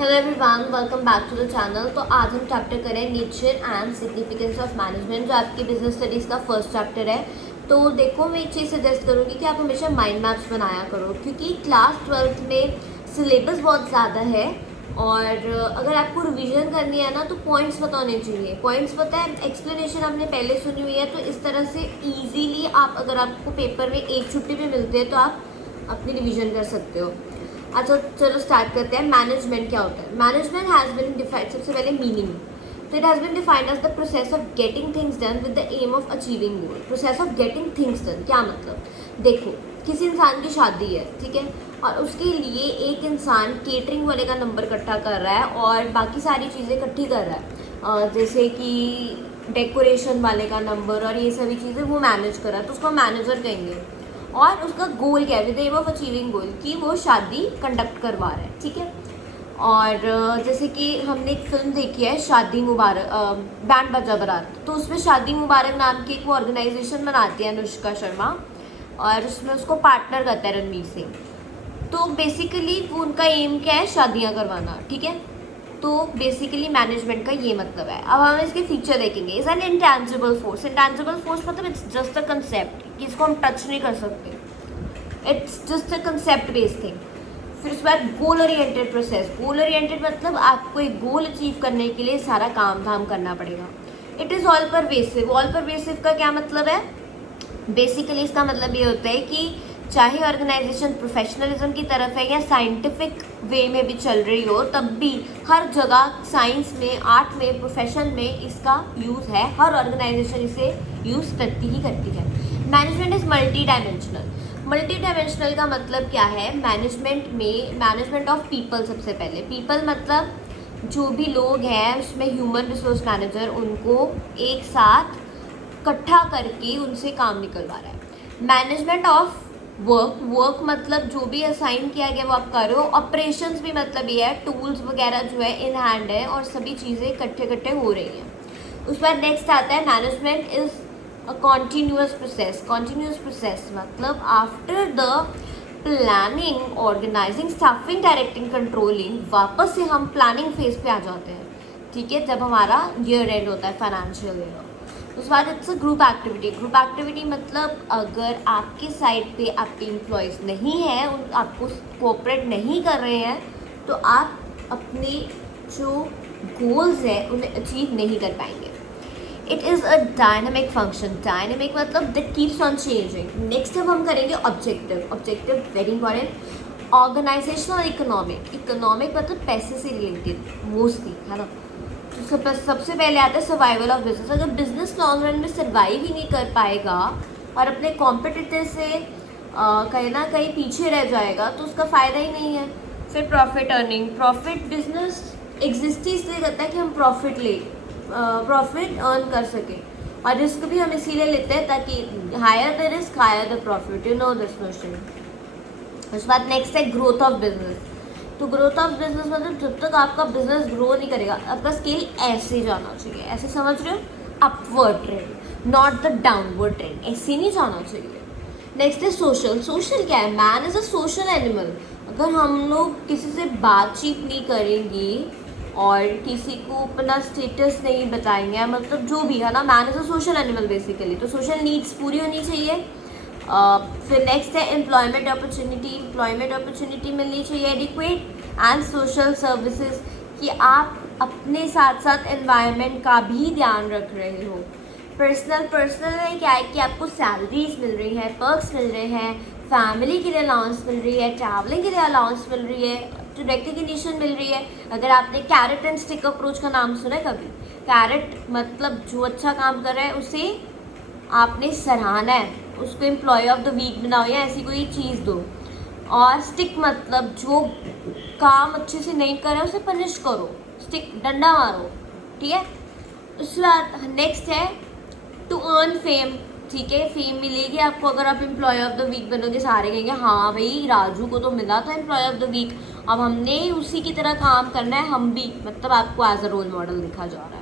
Hello everyone, welcome back to the channel. तो आज हम चैप्टर करें nature and significance of management, जो आपकी बिजनेस स्टडीज़ का फर्स्ट चैप्टर है। तो देखो, मैं एक चीज़ सजेस्ट करूँगी कि आप हमेशा माइंड मैप्स बनाया करो, क्योंकि क्लास 12th में सिलेबस बहुत ज़्यादा है और अगर आपको रिवीजन करनी है ना तो पॉइंट्स पता होने चाहिए। पॉइंट्स पता है, एक्सप्लेनेशन आपने पहले सुनी हुई है, तो इस तरह से ईजीली आप, अगर आपको पेपर में एक छुट्टी भी मिलती है तो आप अपनी रिवीजन कर सकते हो। अच्छा, चलो स्टार्ट करते हैं। मैनेजमेंट क्या होता है? मैनेजमेंट हैज़ बिन डिफाइंड, सबसे पहले मीनिंग। तो it has been defined as the process of getting things done with the aim of achieving goal. Process of getting things done क्या मतलब? देखो, किसी इंसान की शादी है, ठीक है, और उसके लिए एक इंसान केटरिंग वाले का नंबर इकट्ठा कर रहा है और बाकी सारी चीज़ें इकट्ठी कर रहा है, जैसे कि डेकोरेशन वाले का नंबर और ये सभी चीज़ें वो मैनेज कर रहा है, तो उसको मैनेजर कहेंगे। और उसका गोल क्या है? विद एम ऑफ अचीविंग गोल, कि वो शादी कंडक्ट करवा रहा है, ठीक है। और जैसे कि हमने एक फिल्म देखी है शादी मुबारक, बैंड बाजा बारात, तो उसमें शादी मुबारक नाम की एक वो ऑर्गेनाइजेशन बनाती है अनुष्का शर्मा, और उसमें उसको पार्टनर करता है रणवीर सिंह। तो बेसिकली वो उनका एम क्या है? शादियाँ करवाना, ठीक है। तो बेसिकली मैनेजमेंट का ये मतलब है। अब हम इसके फीचर देखेंगे। Is an intangible force. Intangible force मतलब इट्स जस्ट अ कंसेप्ट, कि इसको हम टच नहीं कर सकते। It's just a concept based thing. फिर उसके बाद goal oriented process. Goal oriented मतलब आपको एक गोल अचीव करने के लिए सारा काम धाम करना पड़ेगा। It is all pervasive. All pervasive का क्या मतलब है? बेसिकली इसका मतलब ये होता है कि चाहे ऑर्गेनाइजेशन प्रोफेशनलिज्म की तरफ है या साइंटिफिक वे में भी चल रही हो, तब भी हर जगह साइंस में, आर्ट में, प्रोफेशन में इसका यूज़ है। हर ऑर्गेनाइजेशन इसे यूज़ करती ही करती है। Management is multi dimensional. Multi dimensional का मतलब क्या है? मैनेजमेंट में मैनेजमेंट ऑफ पीपल। सबसे पहले पीपल मतलब जो भी लोग हैं, उसमें ह्यूमन रिसोर्स मैनेजर उनको एक साथ इकट्ठा करके उनसे काम निकलवा रहा है। Management of work. वर्क मतलब जो भी असाइन किया गया वो आप करो। ऑपरेशंस भी मतलब ये है, टूल्स वगैरह जो है इन हैंड है और सभी चीज़ें इकट्ठे हो रही हैं। उसके बाद नेक्स्ट आता है management is a continuous process. Continuous process मतलब after the planning, organising, staffing, directing, controlling, वापस से हम प्लानिंग फेज पे आ जाते हैं, ठीक है, जब हमारा ईयर एंड होता है, फाइनेंशियल ईयर। उसके बाद it's a group activity. Group activity मतलब अगर आपके साइड पे आपके एम्प्लॉयज़ नहीं हैं, आपको कोऑपरेट नहीं कर रहे हैं, तो आप अपने जो गोल्स हैं उन्हें अचीव नहीं कर पाएंगे। It is a dynamic function. Dynamic मतलब that keeps on changing. Next अब हम करेंगे objective. Objective very important. Organisational economic. Economic मतलब पैसे से रिलेटेड मोस्टली, है ना। सबसे पहले आता है सर्वाइवल ऑफ बिजनेस। अगर बिजनेस लॉन्ग रन में सर्वाइव ही नहीं कर पाएगा और अपने कॉम्पिटिटर से कहीं ना कहीं पीछे रह जाएगा, तो उसका फ़ायदा ही नहीं है। फिर profit earning. Profit business exist ही इसलिए करता है कि हम प्रॉफिट अर्न कर सकें, और रिस्क भी हम इसीलिए लेते हैं ताकि higher the risk higher the profit, you know this notion. उसके बाद नेक्स्ट है ग्रोथ ऑफ बिजनेस। तो ग्रोथ ऑफ बिजनेस मतलब जब तक आपका बिजनेस ग्रो नहीं करेगा, आपका स्केल ऐसे जाना चाहिए, ऐसे समझ रहे हो, upward trend, not the downward trend, ऐसे नहीं जाना चाहिए। नेक्स्ट है सोशल। सोशल क्या है? Man is a social animal. अगर हम लोग किसी से बातचीत नहीं करेंगे और किसी को अपना स्टेटस नहीं बताएंगे, मतलब जो भी है ना, man is a social animal basically. तो सोशल नीड्स पूरी होनी चाहिए। फिर नेक्स्ट है एम्प्लॉयमेंट अपॉर्चुनिटी। एम्प्लॉयमेंट अपॉर्चुनिटी मिलनी चाहिए एडिक्वेट एंड सोशल सर्विसेज, कि आप अपने साथ साथ एनवायरनमेंट का भी ध्यान रख रहे हो। पर्सनल में क्या है कि आपको सैलरीज मिल रही है, पर्क्स मिल रहे हैं, फैमिली के लिए अलाउंस मिल रही है, ट्रैवलिंग के लिए अलाउंस मिल रही है, रिकग्निशन मिल रही है। अगर आपने कैरेट एंड स्टिक अप्रोच का नाम सुना है कभी? कैरेट मतलब जो अच्छा काम कर रहा है उसे आपने सराहना है, उसको एम्प्लॉय ऑफ द वीक बनाओ या ऐसी कोई चीज़ दो। और स्टिक मतलब जो काम अच्छे से नहीं कर रहा है उसे पनिश करो, स्टिक डंडा मारो, ठीक है। उसके बाद नेक्स्ट है टू अर्न फेम। ठीक है, फेम मिलेगी आपको अगर आप एम्प्लॉय ऑफ द वीक बनोगे। सारे कहेंगे हाँ भाई, राजू को तो मिला था एम्प्लॉय ऑफ द वीक, अब हमने उसी की तरह काम करना है हम भी, मतलब आपको एज अ रोल मॉडल दिखा जा रहा है।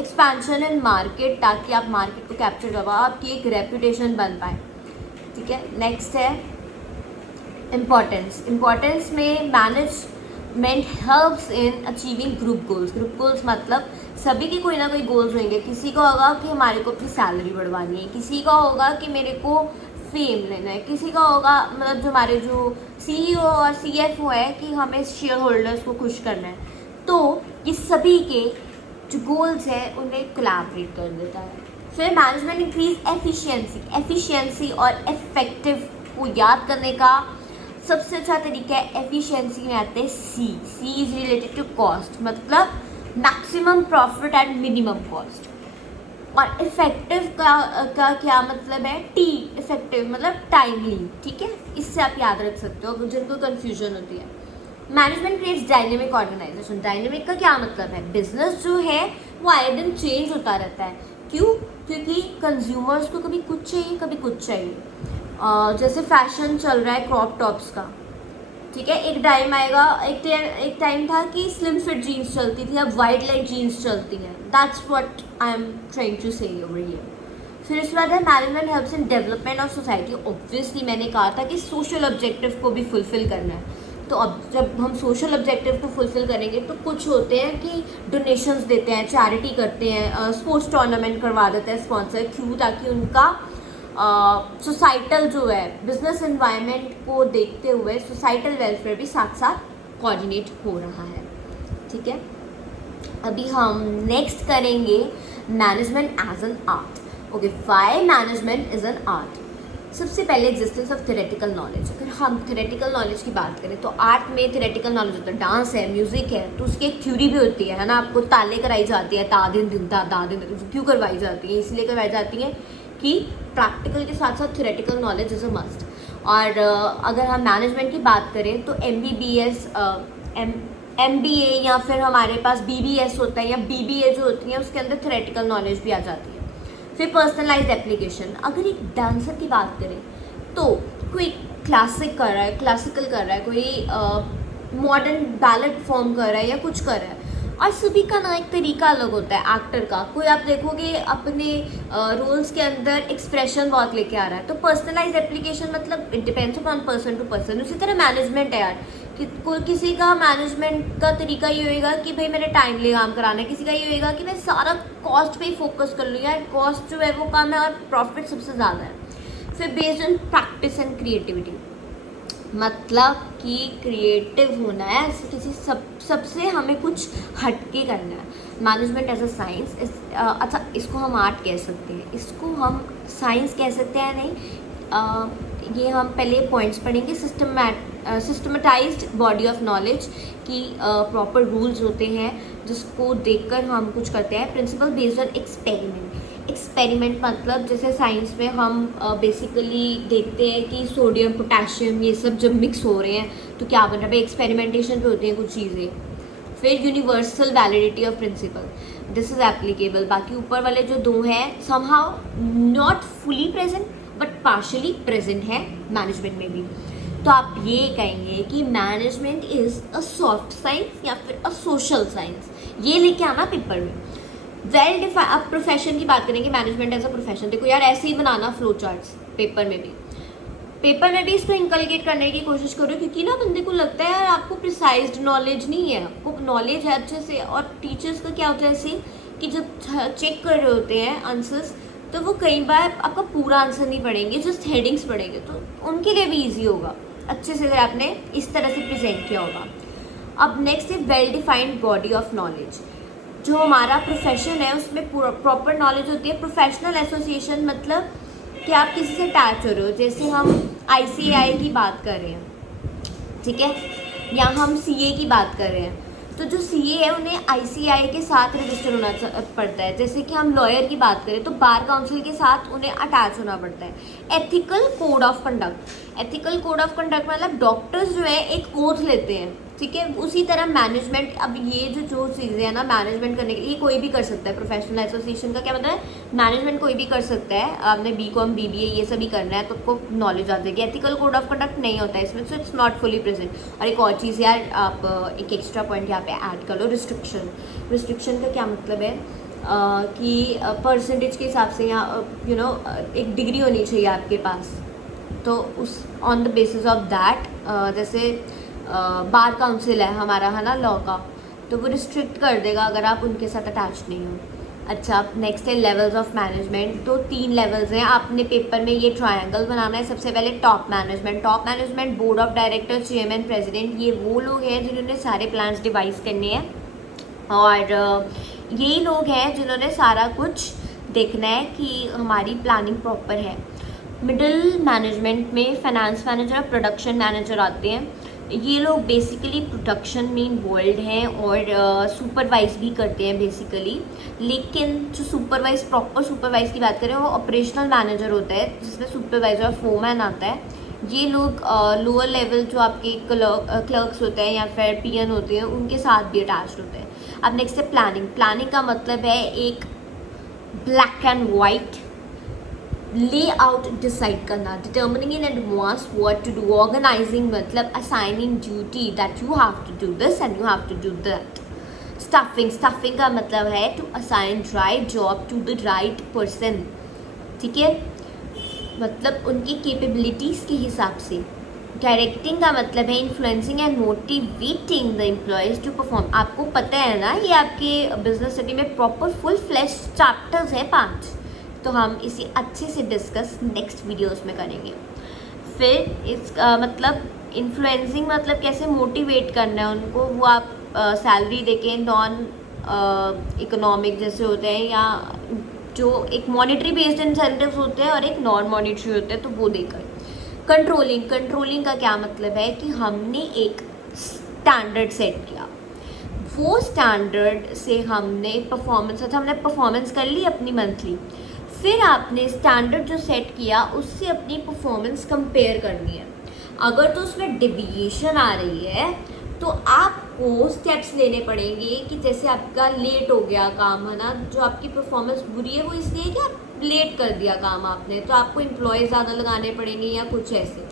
एक्सपेंशन इन मार्केट, ताकि आप मार्केट को कैप्चर कर पाओ, आपकी एक रेपुटेशन बन पाए, ठीक है। नेक्स्ट है इम्पॉर्टेंस। इम्पॉर्टेंस में management helps in achieving group goals. Group goals मतलब सभी के कोई ना कोई गोल्स होंगे। किसी का होगा कि हमारे को अपनी सैलरी बढ़वानी है, किसी का होगा कि मेरे को फेम लेना है, किसी का होगा मतलब जो हमारे जो सीईओ और सीएफओ है कि हमें शेयर होल्डर्स को खुश करना है। तो ये सभी के जो गोल्स हैं उन्हें कोलैबोरेट कर देता है। फिर मैनेजमेंट इंक्रीज एफिशिएंसी। एफिशिएंसी और इफेक्टिव को याद करने का सबसे अच्छा तरीका है, एफिशिएंसी में आते हैं सी। सी इज रिलेटेड टू कॉस्ट, मतलब maximum profit at minimum cost. और इफेक्टिव का क्या मतलब है, टी। इफेक्टिव मतलब टाइमली, ठीक है, इससे आप याद रख सकते हो जिनको कन्फ्यूजन होती है। Management creates dynamic organisation. Dynamic का क्या मतलब है, बिजनेस जो है वो आए दिन चेंज होता रहता है। क्यों? क्योंकि कंज्यूमर्स को कभी कुछ चाहिए, कभी कुछ चाहिए। जैसे फैशन चल रहा है क्रॉप टॉप्स का, ठीक है, एक टाइम आएगा, एक टाइम था कि स्लिम फिट जीन्स चलती थी, अब वाइड लेग जीन्स चलती हैं। That's what I am trying to say over here. फिर इसके बाद है management helps in development of society. Obviously मैंने कहा था कि सोशल ऑब्जेक्टिव को भी फुलफिल करना है। तो अब जब हम सोशल ऑब्जेक्टिव को फुलफिल करेंगे तो कुछ होते हैं कि डोनेशंस देते हैं, चैरिटी करते हैं, स्पोर्ट्स टूर्नामेंट करवा देते हैं स्पॉन्सर। क्यों? ताकि उनका सोसाइटल जो है बिजनेस एनवायरनमेंट को देखते हुए सोसाइटल वेलफेयर भी साथ साथ कोऑर्डिनेट हो रहा है, ठीक है। अभी हम नेक्स्ट करेंगे management as an art. Okay, why management is an art. सबसे पहले एग्जिस्टेंस ऑफ थ्योरेटिकल नॉलेज। अगर हम थ्योरेटिकल नॉलेज की बात करें तो आर्ट में थ्योरेटिकल नॉलेज होता है, डांस है, म्यूजिक है, तो उसकी एक थ्योरी भी होती है ना। आपको ताले कराई जाती है, ता दिन दिन दा दिन क्यों करवाई जाती है? इसलिए करवाई जाती है कि प्रैक्टिकल के साथ साथ theoretical knowledge is a must. और अगर हम मैनेजमेंट की बात करें तो MBBS, MBA या फिर हमारे पास BBS होता है, या BBA जो होती है उसके अंदर थ्योरेटिकल नॉलेज भी आ जाती है। फिर पर्सनलाइज्ड एप्लीकेशन। अगर एक डांसर की बात करें तो कोई क्लासिक कर रहा है, क्लासिकल कर रहा है, कोई मॉडर्न बैलेट फॉर्म कर रहा है या कुछ कर रहा है, और सभी का ना एक तरीका अलग होता है एक्टर का। कोई आप देखोगे अपने रोल्स के अंदर एक्सप्रेशन बहुत लेके आ रहा है। तो पर्सनलाइज्ड एप्लीकेशन मतलब it depends upon person to person. उसी तरह मैनेजमेंट है यार, कि कोई किसी का मैनेजमेंट का तरीका ये होएगा कि भाई मैंने टाइमली काम कराना है, किसी का ये होएगा कि मैं सारा कॉस्ट पे ही फोकस कर लूँ, यार कॉस्ट जो है वो कम है और प्रॉफिट सबसे ज़्यादा है। फिर based on practice and creativity, मतलब कि क्रिएटिव होना है, किसी सबसे हमें कुछ हटके करना है। मैनेजमेंट एज अ साइंस, अच्छा इसको हम आर्ट कह सकते हैं, इसको हम साइंस कह सकते हैं नहीं। ये हम पहले पॉइंट्स पढ़ेंगे। सिस्टमेटाइज्ड बॉडी ऑफ नॉलेज की प्रॉपर रूल्स होते हैं जिसको देखकर हम कुछ करते हैं। Principle based on experiment. Experiment मतलब जैसे साइंस में हम बेसिकली देखते हैं कि सोडियम पोटेशियम ये सब जब मिक्स हो रहे हैं तो क्या बन रहा है, एक्सपेरिमेंटेशन पे होती हैं कुछ चीज़ें। फिर universal validity of principle, this is applicable. बाकी ऊपर वाले जो दो हैं somehow not fully present but partially present है मैनेजमेंट में भी। तो आप ये कहेंगे कि management is a soft science या फिर अ सोशल साइंस, ये लेके आना पेपर में। Well define. अब प्रोफेशन की बात करेंगे, मैनेजमेंट एज अ प्रोफेशन। देखो यार ऐसे ही बनाना फ्लो चार्ट्स पेपर में भी इसको इंकलकेट करने की कोशिश करो, क्योंकि ना बंदे को लगता है यार आपको प्रिसाइज्ड नॉलेज नहीं है, आपको नॉलेज है अच्छे से। और टीचर्स का क्या होता है ऐसे कि जब चेक कर रहे होते हैं आंसर्स तो वो कई बार आपका पूरा आंसर नहीं पढ़ेंगे, जस्ट हेडिंग्स पढ़ेंगे, तो उनके लिए भी ईजी होगा अच्छे से अगर आपने इस तरह से प्रेजेंट किया होगा। अब नेक्स्ट है well defined body of knowledge. जो हमारा प्रोफेशन है उसमें प्रॉपर नॉलेज होती है। प्रोफेशनल एसोसिएशन मतलब कि आप किसी से अटैच हो रहे हो, जैसे हम ICAI की बात कर रहे हैं, ठीक है, या हम CA की बात कर रहे हैं, तो जो CA है उन्हें ICAI के साथ रजिस्टर होना पड़ता है। जैसे कि हम लॉयर की बात करें तो बार काउंसिल के साथ उन्हें अटैच होना पड़ता है। Ethical code of conduct. Ethical code of conduct मतलब डॉक्टर्स जो है एक ओथ लेते हैं, ठीक है। उसी तरह मैनेजमेंट, अब ये जो चीज़ें हैं ना मैनेजमेंट करने के लिए, ये कोई भी कर सकता है। प्रोफेशनल एसोसिएशन का क्या मतलब है, मैनेजमेंट कोई भी कर सकता है। आपने BCom BBA ये सभी करना है तो आपको नॉलेज आ जाएगी। एथिकल कोड ऑफ कंडक्ट नहीं होता है इसमें, so it's not fully present. और एक और चीज़ यार, आप एक एक्स्ट्रा पॉइंट यहाँ पे ऐड कर लो, रिस्ट्रिक्शन। रिस्ट्रिक्शन का क्या मतलब है कि परसेंटेज के हिसाब से, या एक डिग्री होनी चाहिए आपके पास, तो उस on the basis of that, जैसे बार काउंसिल है हमारा, है ना, लॉ का, तो वो रिस्ट्रिक्ट कर देगा अगर आप उनके साथ अटैच नहीं हो। अच्छा, नेक्स्ट है लेवल्स ऑफ मैनेजमेंट। तो 3 लेवल्स हैं, आपने पेपर में ये ट्रायंगल बनाना है। सबसे पहले top management. Top management board of director, chairman, president, ये वो लोग हैं जिन्होंने सारे प्लान्स डिवाइस करने हैं, और यही लोग हैं जिन्होंने सारा कुछ देखना है कि हमारी प्लानिंग प्रॉपर है। मिडिल मैनेजमेंट में फाइनेंस मैनेजर और प्रोडक्शन मैनेजर आते हैं। ये लोग बेसिकली प्रोडक्शन में इन्वॉल्व हैं और सुपरवाइज भी करते हैं बेसिकली, लेकिन जो प्रॉपर सुपरवाइज की बात करें वो ऑपरेशनल मैनेजर होता है, जिसमें सुपरवाइजर और फोरमैन आता है। ये लोग लोअर लेवल जो आपके क्लर्क्स होते हैं या फिर पीएन होते हैं उनके साथ भी अटैच्ड होते हैं। अब नेक्स्ट है प्लानिंग। प्लानिंग का मतलब है एक black and white layout decide करना, determining in advance what to do. Organising मतलब assigning duty that you have to do this and you have to do that. Staffing का मतलब है to assign right job to the right person, ठीक है, मतलब उनकी capabilities के हिसाब से। डायरेक्टिंग का मतलब है influencing and motivating the employees to perform. आपको पता है ना, ये आपके बिजनेस स्टडी में प्रॉपर फुल फ्लैश चैप्टर्स हैं 5, तो हम इसे अच्छे से डिस्कस नेक्स्ट वीडियोस में करेंगे। फिर इसका मतलब इन्फ्लुएंसिंग मतलब कैसे मोटिवेट करना है उनको, वो आप सैलरी देके नॉन इकोनॉमिक जैसे होते हैं, या जो एक मॉनेटरी बेस्ड इंसेंटिव्स होते हैं और एक नॉन मॉनेटरी होते हैं, तो वो देकर। कंट्रोलिंग का क्या मतलब है कि हमने एक स्टैंडर्ड सेट किया, वो स्टैंडर्ड से हमने परफॉर्मेंस कर ली अपनी मंथली, फिर आपने स्टैंडर्ड जो सेट किया उससे अपनी परफॉर्मेंस कंपेयर करनी है। अगर तो उसमें डेविएशन आ रही है तो आपको स्टेप्स लेने पड़ेंगे, कि जैसे आपका लेट हो गया काम, है ना, जो आपकी परफॉर्मेंस बुरी है वो इसलिए कि आप लेट कर दिया काम आपने, तो आपको एम्प्लॉय ज़्यादा लगाने पड़ेंगे या कुछ ऐसे।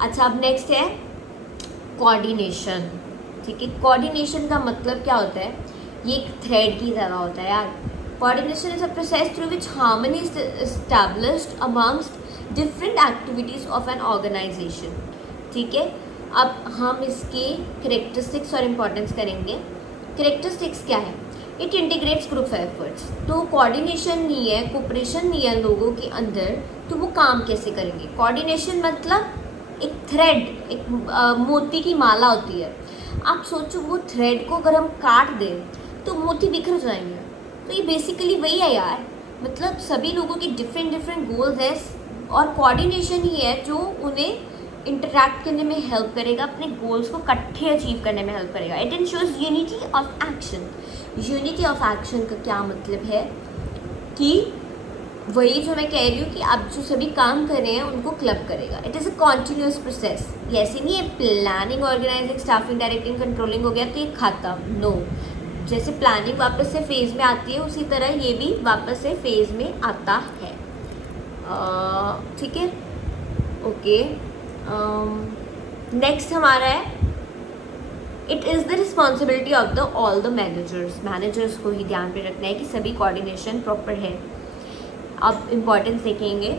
अच्छा, अब नेक्स्ट है कोऑर्डिनेशन, ठीक है। कोऑर्डिनेशन का मतलब क्या होता है, ये एक थ्रेड की तरह होता है यार। Coordination is a process through which harmony is established amongst different activities of an organization, ठीक है। अब हम इसके करेक्टरिस्टिक्स और इम्पोर्टेंस करेंगे। करेक्टरिस्टिक्स क्या है, इट इंटीग्रेट्स ग्रुप एफर्ट्स। तो कोऑर्डिनेशन नहीं है, कोऑपरेशन नहीं है लोगों के अंदर, तो वो काम कैसे करेंगे। कोऑर्डिनेशन मतलब एक थ्रेड, एक मोती की माला होती है। आप सोचो वो थ्रेड को अगर हम काट दें तो मोती बिखर जाएंगे, तो ये बेसिकली वही है यार, मतलब सभी लोगों के डिफरेंट गोल्स हैं और कोऑर्डिनेशन ही है जो उन्हें इंटरैक्ट करने में हेल्प करेगा, अपने गोल्स को इकट्ठे अचीव करने में हेल्प करेगा। It ensures unity of action. Unity of action का क्या मतलब है कि वही जो मैं कह रही हूँ कि आप जो सभी काम कर रहे हैं उनको क्लब करेगा। It is a continuous process. ये ऐसे नहीं है planning, organising, staffing, directing, controlling हो गया तो ये खत्म, नो। जैसे प्लानिंग वापस से फेज़ में आती है उसी तरह ये भी वापस से फेज़ में आता है, ठीक है, ओके। नेक्स्ट हमारा है it is the responsibility of the all the managers को ही ध्यान पे रखना है कि सभी कोऑर्डिनेशन प्रॉपर है। अब इम्पोर्टेंस देखेंगे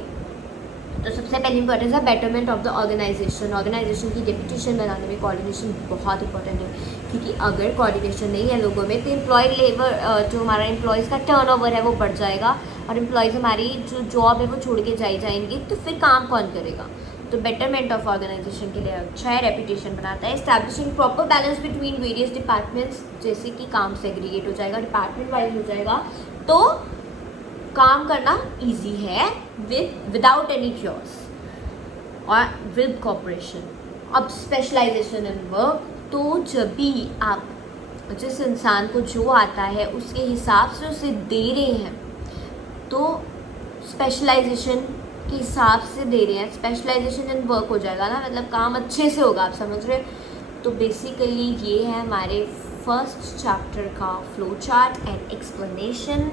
तो सबसे पहली इंपॉर्टेंस है बेटरमेंट ऑफ द ऑर्गेनाइजेशन की रेपुटेशन बनाने में कोऑर्डिनेशन बहुत इंपॉर्टेंट है, क्योंकि अगर कोऑर्डिनेशन नहीं है लोगों में तो एम्प्लॉय लेबर जो हमारा एम्प्लॉयज़ का टर्नओवर है वो बढ़ जाएगा और एम्प्लॉयज़ हमारी जो जॉब है वो छोड़ के जाएंगे, तो फिर काम कौन करेगा। तो बेटरमेंट ऑफ ऑर्गेनाइजेशन के लिए अच्छा है, रेपुटेशन बनाता है। Establishing proper balance between various departments, जैसे कि काम सेग्रीगेट हो जाएगा, डिपार्टमेंट वाइज हो जाएगा, तो काम करना इजी है विदाउट एनी क्योर्स और विद कॉपरेशन। अब स्पेशलाइजेशन इन वर्क, तो जब भी आप जिस इंसान को जो आता है उसके हिसाब से उसे दे रहे हैं, तो स्पेशलाइजेशन के हिसाब से दे रहे हैं, स्पेशलाइजेशन इन वर्क हो जाएगा ना, मतलब काम अच्छे से होगा, आप समझ रहे। तो बेसिकली ये है हमारे फर्स्ट चैप्टर का फ्लो चार्ट एंड एक्सप्लेनेशन।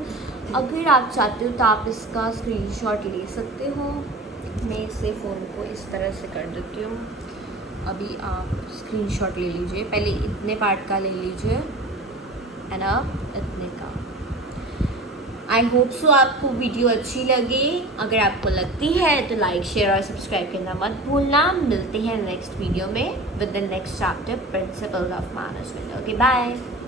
अगर आप चाहते हो तो आप इसका स्क्रीनशॉट ले सकते हो। मैं इसे फ़ोन को इस तरह से कर देती हूँ, अभी आप स्क्रीनशॉट ले लीजिए, पहले इतने पार्ट का ले लीजिए है ना, इतने का। आई होप सो आपको वीडियो अच्छी लगी। अगर आपको लगती है तो लाइक शेयर और सब्सक्राइब करना मत भूलना। मिलते हैं नेक्स्ट वीडियो में with the next chapter principles of management. Okay bye.